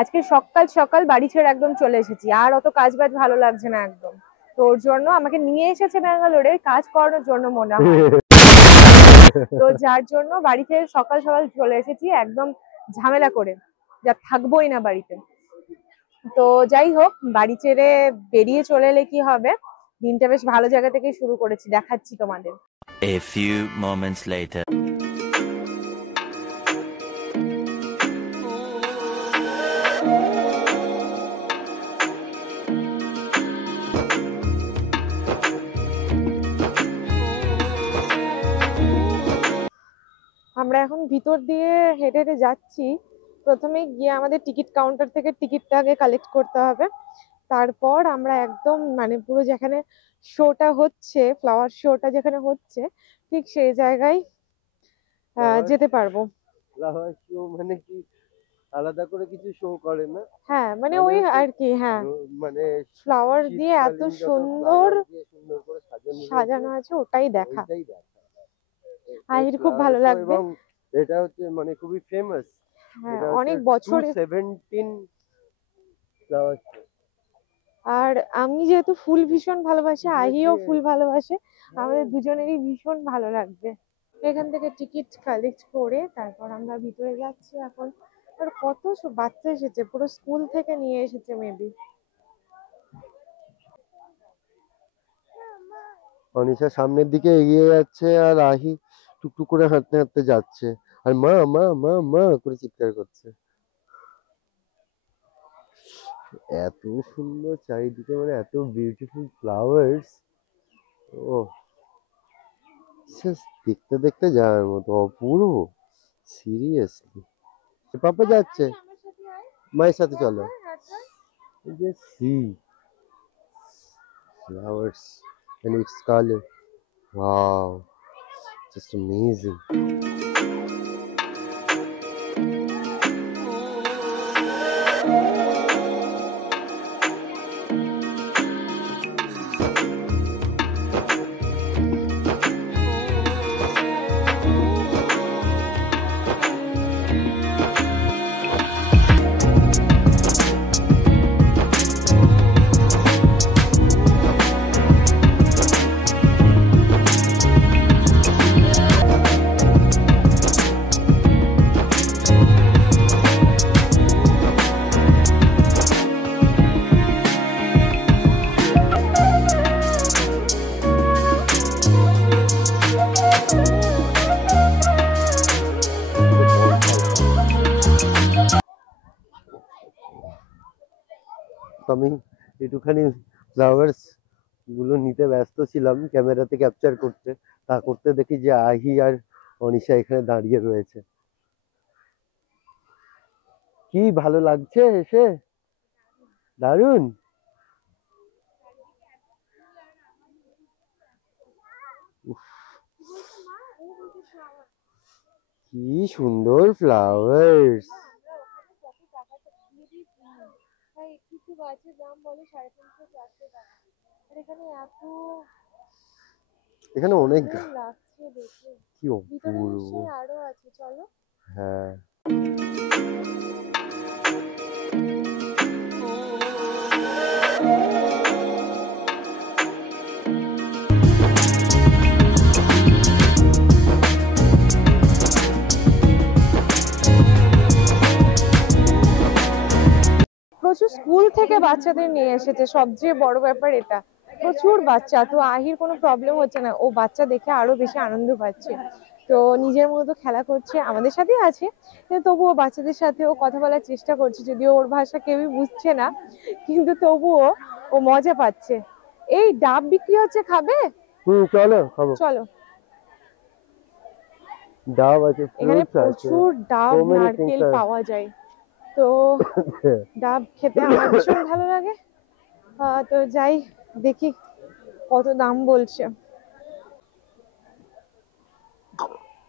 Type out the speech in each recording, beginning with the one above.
আজকে সকাল সকাল বাড়ি ছেড়ে একদম চলে এসেছি, আর অত কাজ বাজ ভালো লাগছে না একদম। তোর জন্য আমাকে নিয়ে এসেছে ব্যাঙ্গালোরে কাজ করানোর জন্য মনে হয়। তো যার জন্য বাড়ি ছেড়ে সকাল সকাল চলে এসেছি একদম ঝামেলা করে, যা থাকবোই না বাড়িতে। তো যাই হোক, বাড়ি ছেড়ে বেরিয়ে চলে এলে কি হবে, দিনটা বেশ ভালো জায়গা থেকে শুরু করেছি, দেখাচ্ছি তোমাদের। A few moments later. আমরা এখন ভিতর দিয়ে হেঁটে হেঁটে যাচ্ছি। প্রথমে গিয়ে আমাদের টিকিট কাউন্টার থেকে টিকিটটা আগে কালেক্ট করতে হবে, তারপর আমরা একদম মানে পুরো যেখানে শোটা হচ্ছে, ফ্লাওয়ার শোটা যেখানে হচ্ছে ঠিক সেই জায়গায় যেতে পারবো। ফ্লাওয়ার শো মানে কি আলাদা করে কিছু শো করে না? হ্যাঁ মানে ওই আর কি, হ্যাঁ মানে ফ্লাওয়ার দিয়ে এত সুন্দর করে সাজানো আছে, ওটাই দেখা। ওইটাই দেখা। আহির খুব ভালো লাগবে। এবং এটা হচ্ছে মানে খুবই ফেমাস। হ্যাঁ এটা অনেক বছর। 217 ফ্লাওয়ার শো। আর আমি যেহেতু ফুল ভীষণ ভালোবাসি, আহিও ফুল ভালোবাসে, আমাদের দুজনেরই ভীষণ ভালো লাগবে। এখান থেকে টিকিট কালেক্ট করে তারপর আমরা ভিতরে যাচ্ছি এখন। আর কত বাচ্চা এসেছে, পুরো স্কুল থেকে নিয়ে এসেছে মেবি। অনিশা সামনের দিকে এগিয়ে যাচ্ছে আর আহি টুকটুক করে হাঁটতে হাঁটতে যাচ্ছে আর মা মা মা মা করে চিৎকার করছে। এত সুন্দর চারিদিকে, মানে এত বিউটিফুল ফ্লাওয়ার্স। ও দেখতে দেখতে যাওয়ার মতো অপূর্ব, সিরিয়াসলি। পাপা যাচ্ছে, মায়ের সাথে চলো। এই যে C flowers and its color, wow, just amazing. আমি একটুখানি ফ্লাওয়ার্স গুলো নিতে ব্যস্ত ছিলাম, ক্যামেরাতে ক্যাপচার করতে, তা করতে দেখি যে আহি আর অনিশা এখানে দাঁড়িয়ে রয়েছে। কি ভালো লাগছে এসে, দারুন। কি সুন্দর ফ্লাওয়ার্স। এখানে অনেক কি অপূর্ব। আরো আছে, চলো। হ্যাঁ প্রচুর স্কুল থেকে বাচ্চাদের নিয়ে এসেছে, সবচেয়ে বড় ব্যাপার এটা। প্রচুর বাচ্চা, তো আহির কোনো প্রবলেম হচ্ছে না, ও বাচ্চা দেখে আরো বেশি আনন্দ পাচ্ছে। তো নিজের মতো খেলা করছে, আমাদের সাথেই আছে, কিন্তু তবুও বাচ্চাদের সাথে ও কথা বলার চেষ্টা করছে, যদিও ওর ভাষা কেউই বুঝছে না, কিন্তু তবুও ও মজা পাচ্ছে। এই ডাব বিক্রি হচ্ছে, খাবে? চলো খাবো। চলো। ডাব আছে, এখানে ফ্রুটস আছে, প্রচুর ডাব নারকেল পাওয়া যায়, তো ডাব খেতে আমার ভীষণ ভালো লাগে। তো যাই দেখি কত দাম বলছে।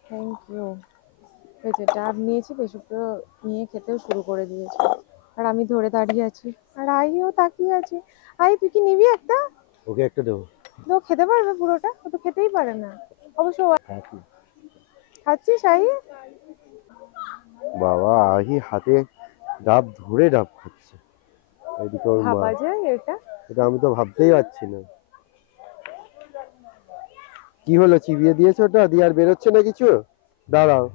Thank you. এই যে ডাব নিয়েছি, বেশিটা নিয়ে খেতেও শুরু করে দিয়েছে, আর আমি ধরে দাঁড়িয়ে আছি, আর আইও তাকিয়ে আছে। আই তুই কি নিবি একটা? ওকে একটা দেবো। তো খেতে পারবে পুরোটা? ও তো খেতেই পারে না অবশ্য। খাচ্ছিস আই? বাবা আহি হাতে ডাব ধরে ডাব খাচ্ছে এদিকে ওর মা। ভাবা যায় এটা? এটা আমি তো ভাবতেই পারছি না। কি হলো, চিবিয়ে দিয়েছো ওটা দিয়ে? আর বেরোচ্ছে না কিছু? দাঁড়াও,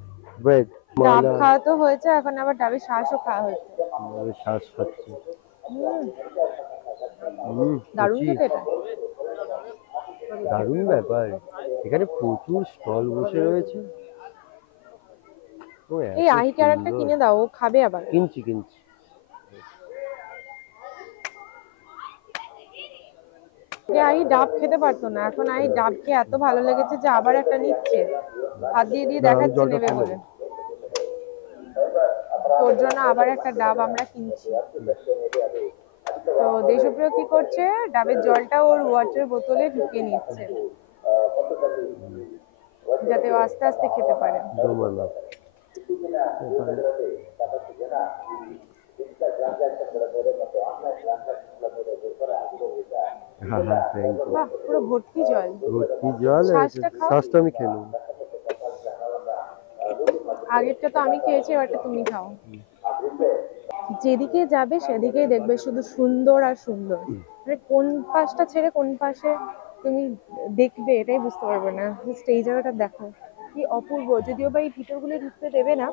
ওয়েট। ডাব মালা খাওয়া তো হয়েছে, এখন আবার ডাবের শ্বাসও খাওয়া হয়েছে। শ্বাস খাচ্ছে। দারুণ কচি। খেতে এটা। দারুণ ব্যাপার। এখানে প্রচুর স্টল বসে রয়েছে। ও এই এত আহিকে আর একটা সুন্দর। কিনে দাও, ও খাবে আবার। কিনছি। আহি ডাব খেতে পারতো না, এখন আহি ডাব খেয়ে এত ভালো লেগেছে যে আবার একটা নিচ্ছে, হাত দিয়ে দিয়ে না, আমি দেখাচ্ছে জলটা নেবে ফেলে বলে। তোর জন্য আবার একটা ডাব আমরা কিনছি। তো দেশপ্রিয় কি করছে, ডাবের জলটা ওর ওয়াটার বোতলে ঢুকিয়ে নিচ্ছে যাতে ও আস্তে আস্তে খেতে পারে। দোমালা। হ্যাঁ হ্যাঁ, থ্যাংক ইউ। বাহ, পুরো ভর্তি জল। ভর্তি জল। শ্বাসটা খাও। শ্বাসটা আমি খেয়ে নেবো। আগেরটা তো আমি খেয়েছি, এবারটা তুমি খাও। যেদিকে যাবে সেদিকেই দেখবে শুধু সুন্দর আর সুন্দর, মানে কোন পাশটা ছেড়ে কোন পাশে তুমি দেখবে এটাই বুঝতে পারবে না। এই জায়গাটা দেখো কি অপূর্ব, যদিও বা এই ভিতরগুলো ঢুকতে দেবে না,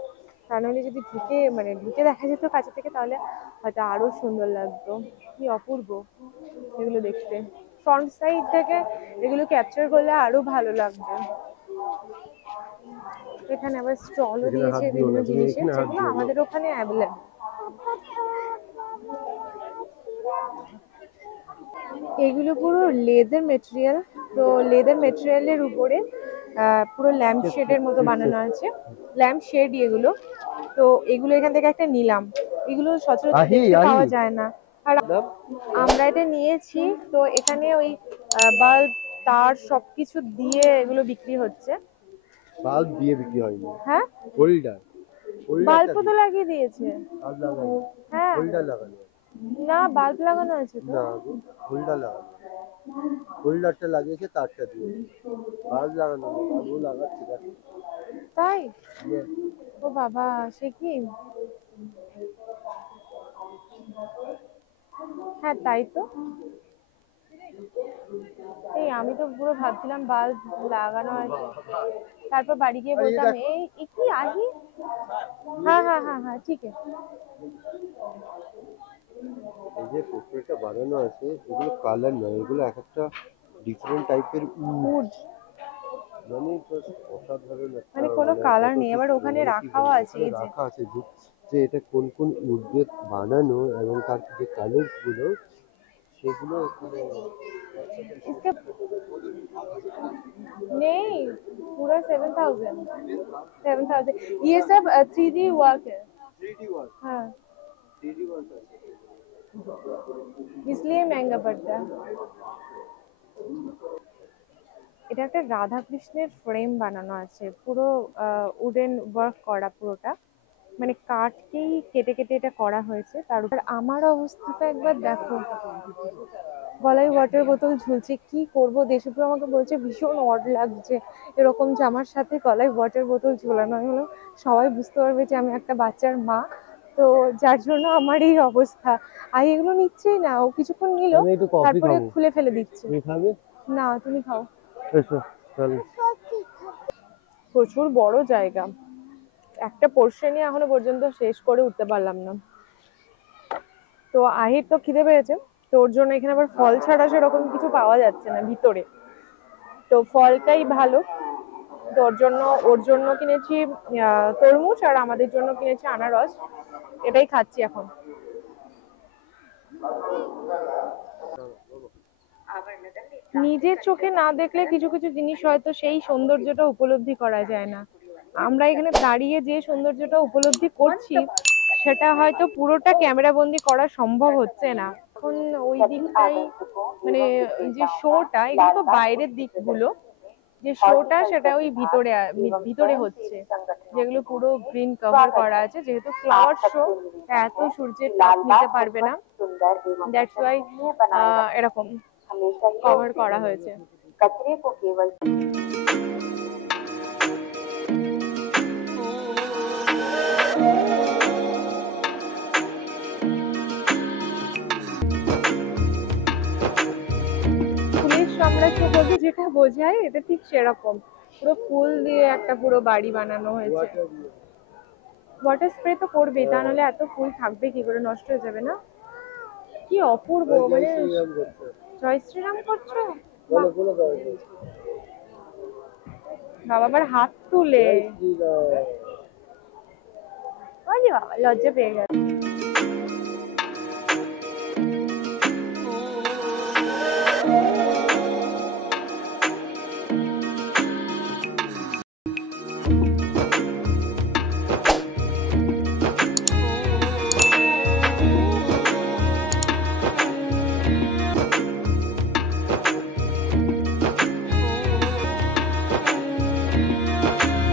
তা নাহলে যদি ঢুকে দেখা যেত কাছে থেকে তাহলে হয়তো আরো সুন্দর লাগতো। কি অপূর্ব এগুলো দেখতে, ফ্রন্ট সাইড থেকে এগুলো ক্যাপচার করলে আরো ভালো লাগবে। এখানে আবার স্টলও এখানে হাত দিয়েছে দিও বিভিন্ন না, তুমি জিনিসের, এখানে হাত যেগুলো দিও না। আমাদের ওখানে অ্যাভেলেবল। এগুলো পুরো লেদার মেটেরিয়াল। তো লেদার মেটেরিয়ালের উপরে পুরো ল্যাম্প শেডের মতো বানানো আছে, ল্যাম্প শেড এগুলো। তো এগুলো এখান থেকে একটা নিলাম, এগুলো সচরাচর দেখতে পাওয়া যায় না। আর আমরা এটা নিয়েছি, তো এখানে ওই বাল্ব তার সবকিছু দিয়ে এগুলো বিক্রি হচ্ছে। বাল্ব দিয়ে বিক্রি হয়নি। হ্যাঁ, হোল্ডার। বাল্বও তো লাগিয়ে দিয়েছে। হ্যাঁ, হোল্ডার লাগানো। না বাল্ব লাগানো আছে তো। না, হোল্ডার লাগানো। হোল্ডারটা লাগিয়েছে তারটা দিয়ে। বাল্ব লাগানো না, বাল্বও লাগাচ্ছে দেখো। তাই? ও বাবা, সে কি! হ্যাঁ তাই তো। এই আমি তো পুরো ভাবছিলাম বাল্ব লাগানো আছে, তারপর বাড়ি গিয়ে বলতাম এই কি আহি। হ্যাঁ হ্যাঁ হ্যাঁ হ্যাঁ, ঠিক আছে। এই যে পোস্টারটা বানানো আছে, এগুলো কালার নয়, এগুলো এক একটা ডিফারেন্ট টাইপের উড। মানে জাস্ট অসাধারণ একটা, মানে কোনো কালার নেই, আবার কত ওখানে মানে কি রাখাও বলবো, আছে ওখানে এই যে। রাখা আছে যে এটা কোন কোন উড দিয়ে বানানো এবং তার যে কালার্স গুলো সেগুলো এখানে। इसके नहीं, पूरा 7,000 ये सब 3D वर्क है। 3D work. हाँ, 3D वर्क আছে। इसलिए महंगा पड़ता है। এটা একটা রাধা কৃষ্ণের ফ্রেম বানানো আছে, পুরো উডেন ওয়ার্ক করা পুরোটা, মানে কাঠকেই কেটে কেটে এটা করা হয়েছে। তার উপর আমার অবস্থাটা একবার দেখো, গলায় ওয়াটার বোতল ঝুলছে। কি করব, দেশপ্রিয় আমাকে বলছে ভীষণ অড লাগছে এরকম জামার সাথে গলায় ওয়াটার বোতল ঝোলানো। আমি বললাম সবাই বুঝতে পারবে যে আমি একটা বাচ্চার মা, তো যার জন্য আমার এই অবস্থা। আর এগুলো নিচ্ছেই না, ও কিছুক্ষণ নিল আমি একটু কফি তারপরে খাবো। খুলে ফেলে দিচ্ছে। তুমি খাবে? না তুমি খাও। এসো চলো। প্রচুর বড় জায়গা, একটা পোর্শনই এখনো পর্যন্ত শেষ করে উঠতে পারলাম না। তো আহির তো খিদে পেয়েছে, তো ওর জন্য এখানে আবার ফল ছাড়া সেরকম কিছু পাওয়া যাচ্ছে না ভিতরে, তো ফলটাই ভালো। তো ওর জন্য কিনেছি তরমুজ, আর আমাদের জন্য কিনেছি আনারস। এটাই খাচ্ছি এখন। নিজের চোখে না দেখলে কিছু কিছু জিনিস হয়তো সেই সৌন্দর্যটা উপলব্ধি করা যায় না। আমরা এখানে দাঁড়িয়ে যে সৌন্দর্যটা উপলব্ধি করছি সেটা হয়তো পুরোটা ক্যামেরা বন্দি করা সম্ভব হচ্ছে না। এখন ওই দিকটাই, মানে এই যে শোটা, এগুলো তো বাইরের দিকগুলো, যে শোটা সেটা ওই ভিতরে হচ্ছে, যেগুলো পুরো গ্রিন কভার করা আছে। যেহেতু ফ্লাওয়ার শো, এত সূর্যের তাপ নিতে পারবে না, দ্যাটস ওয়াই এরকম কভার করা হয়েছে। কালারফুল বলতে যেটা বোঝায় এটা ঠিক সেরকম, পুরো ফুল দিয়ে একটা পুরো বাড়ি বানানো হয়েছে। ওয়াটার স্প্রে তো করবেই, তা নাহলে এত ফুল থাকবে কি করে, নষ্ট হয়ে যাবে না। কি অপূর্ব, মানে জয় শ্রীরাম করছো? বাহ। বাবা আবার হাত তুলে, ওরে বাবা লজ্জা পেয়ে গেল।